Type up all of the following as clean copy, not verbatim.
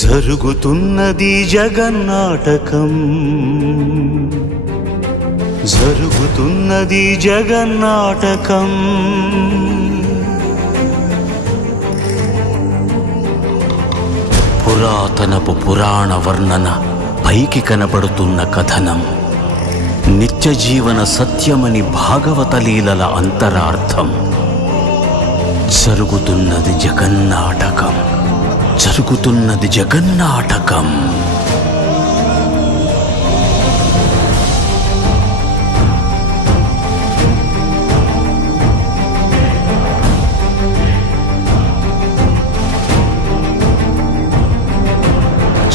జరుగుతున్నది జగన్నాటకం, జరుగుతున్నది జగన్నాటకం. పురాతనపు పురాణ వర్ణన, పైకి కనబడుతున్న కథనం, నిత్య జీవన సత్యమని భాగవత లీలల అంతరార్థం. జరుగుతున్నది జగన్నాటకం, జరుగుతున్నది జగన్నాటకం.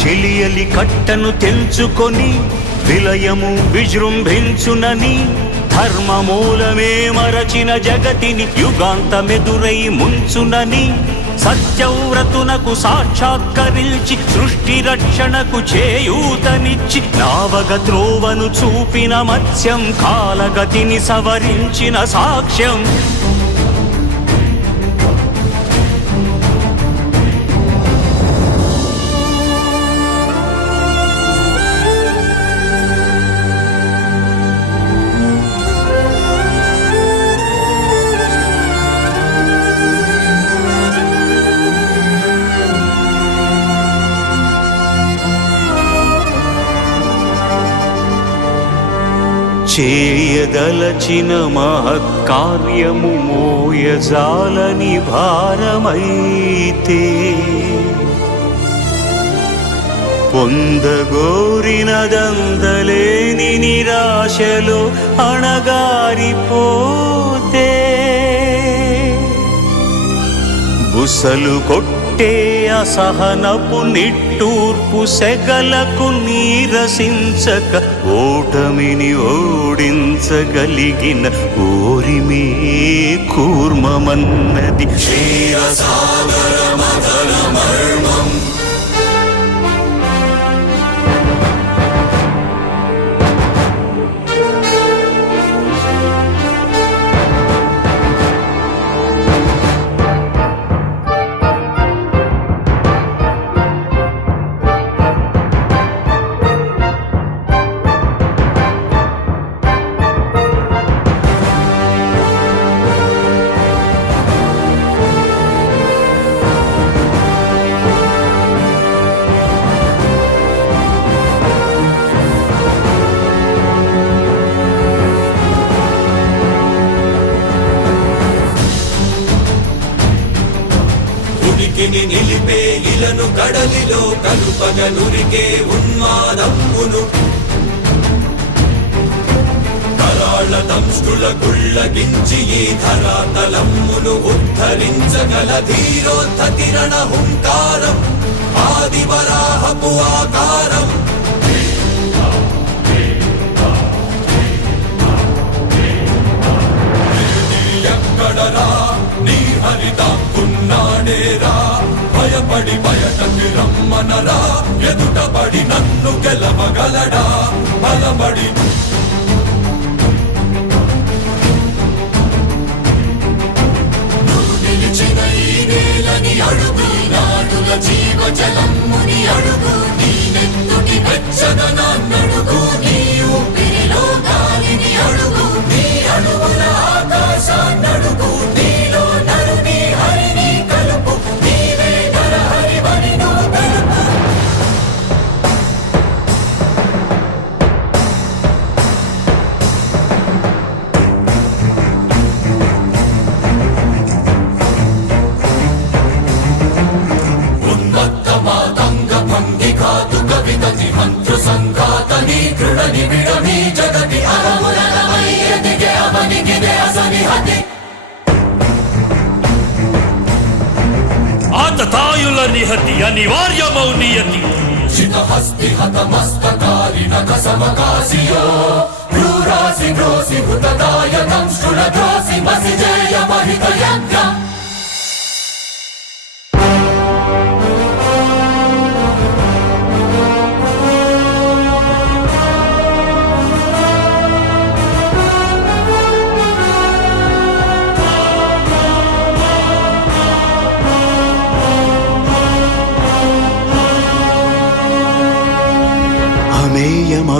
చెలియలి కట్టను తెంచుకొని విలయము విజృంభించునని, ధర్మమూలమే మరచిన జగతిని యుగాంతమెదురై ముంచునని, సత్యవ్రతునకు సాక్షాత్కరించి సృష్టి రక్షణకు చేయూతనిచ్చి నావగ త్రోవను చూపిన మత్స్యం, కాలగతిని సవరించిన సాక్ష్యం. చేయదలచిన మహత్కార్యము మోయజాలని భారమైతే, పొందగోరినదందలేని నిరాశలో అణగారిపోతే, బుసలు కొట్టే అసహనపు నిట్టూర్పు సెగలకు నీరసించక ఓటమిని ఓడించగలిగిన ఓరిమే కూర్మమన్నది క్షీరసాగర మదన మర్మం. నిలిపే ఇలను కడలిలో కలుపగలురికే ఉన్మాదమ్మును, కరాళ దంష్టుల గుళ్ళగించి ఈ ధరాతలమ్మును ఉద్ధరించగల ధీరోద్ధతిరణ హుంకారం, ఆదివరాహపు ఆకారం. ఎక్కడరా నీ హరితాకున్నాడేరా, భయపడి బయటకి రమ్మనరా, ఎదుటపడి నన్ను గెలవగలడా బలపడి. నువ్వు నిలిచిన ఈ నేలని అడుగు, నాడుల జీవజలమ్ముని అడుగు, నీ నెత్తుటి వెచ్చదనాన్నడుగు, నీ ఊపిరిలో గాలిని అడుగు, నీ అడుగుల ఆకాశాన్నడుగు, నీలో నరుని హరిని కలుపు, నీవే నరహరివని నువ్వు తెలుపు. ఉన్మత్త మాతంగ భంగి కాదు కవితని మంత్ర సంఘాతని దృఢని విడమి జగతి అహములనమై ఎదిగే అవనికిదే అసని హతి. ఆతతాయుల నిహతి అనివార్యమౌ నియతి, చితహస్తి హతమస్తకారిణ కసమకాసియో, క్రూరాసి గ్రోసి హుతదాయ దంష్టుల ద్రోసి మసిజేయ మహిత యజ్ఞం.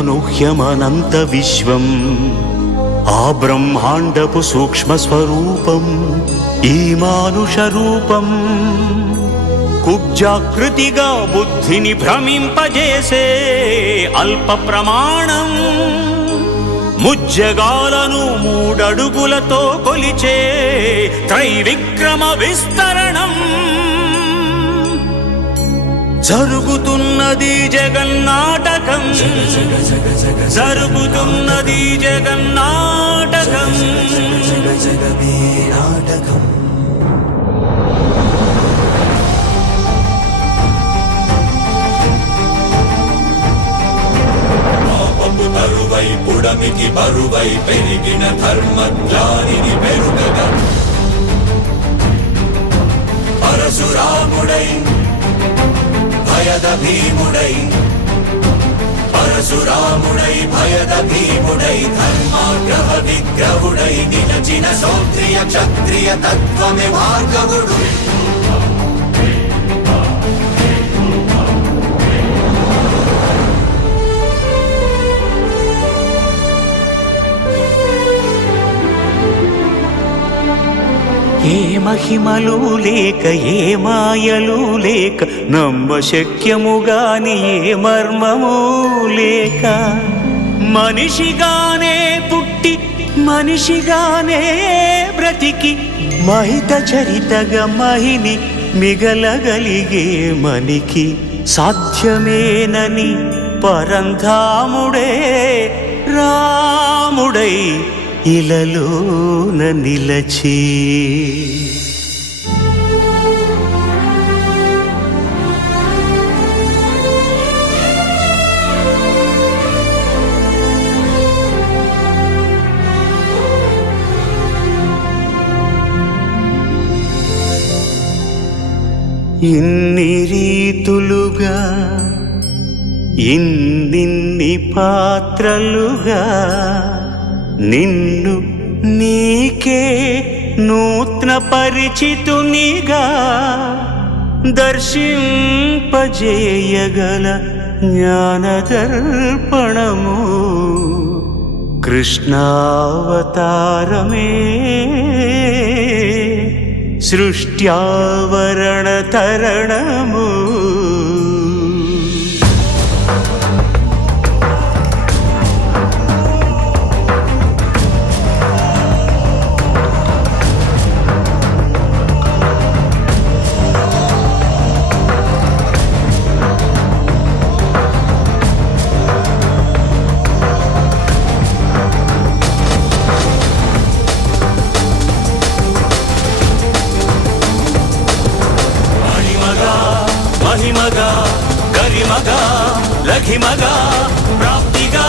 మనుహ్యమనంత విశ్వం ఆ బ్రహ్మాండపు సూక్ష్మ స్వరూపం ఈ మానుష రూపం కుబ్జాకృతిగా బుద్ధిని భ్రమింపజేసే అల్ప ప్రమాణం ముజ్జగాలను మూడడుగులతో కొలిచే త్రైవిక్రమ విస్తరణం జరుగుతున్నది జగన్నాటకం జరుగుతున్నది జగన్నాటకం నాటకం బరువై పుడమికి బరువై పెరిగిన ధర్మజ్ఞానిని పెరుగగా పరశురాముడై భయద భీముడై పరశురాముడై భయద భీముడై ధర్మాగ్రహ విగ్రహుడై నిలచిన సౌత్రియ క్షత్రియ తత్వమే భార్గవుడు ఏ మహిమలు లేక ఏ మాయలు లేక నమ్మశక్యముగాని ఏ మర్మము లేక మనిషిగానే పుట్టి మనిషిగానే బ్రతికి మహిత చరితగా మహిని మిగలగలిగే మనికి సాధ్యమేనని పరంధాముడే రాముడై ఇలలోన నిలచి ఇన్ని రీతులుగా ఇన్నిన్ని పాత్రలుగా నిన్ను నీకే నూత్న పరిచితునిగా దర్శింపజేయగల జ్ఞానదర్పణము కృష్ణావతారమే సృష్ట్యావరణ తరణము మహిమగా గరిమగా లఘిమగా ప్రాప్తిగా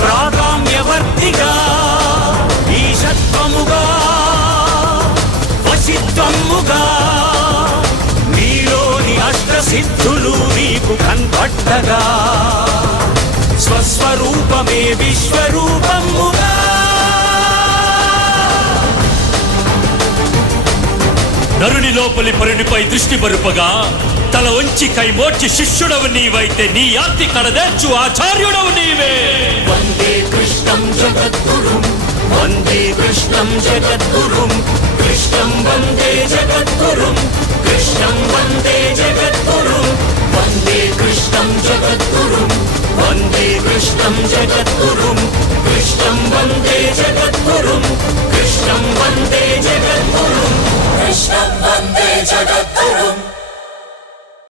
ప్రాగామ్యవర్తిగా ఈశత్వముగా వశిత్వముగా నీలోని అష్టసిద్ధులు నీకు కన్పట్టగా స్వస్వరూపమే విశ్వరూపముగా నరుని లోపలి పరునిపై దృష్టి బరుపగా తల వంచి కైమోర్చి శిష్యుడవు నీవైతే నీ ఆర్తి కడదేర్చు ఆచార్యుడవు నీవే వందే కృష్ణం జగద్గురుం వందే కృష్ణం జగద్గురుం కృష్ణం వందే జగద్గురుం కృష్ణం వందే జగద్గురుం వందే కృష్ణం జగద్గురుం వందే కృష్ణం జగద్గురుం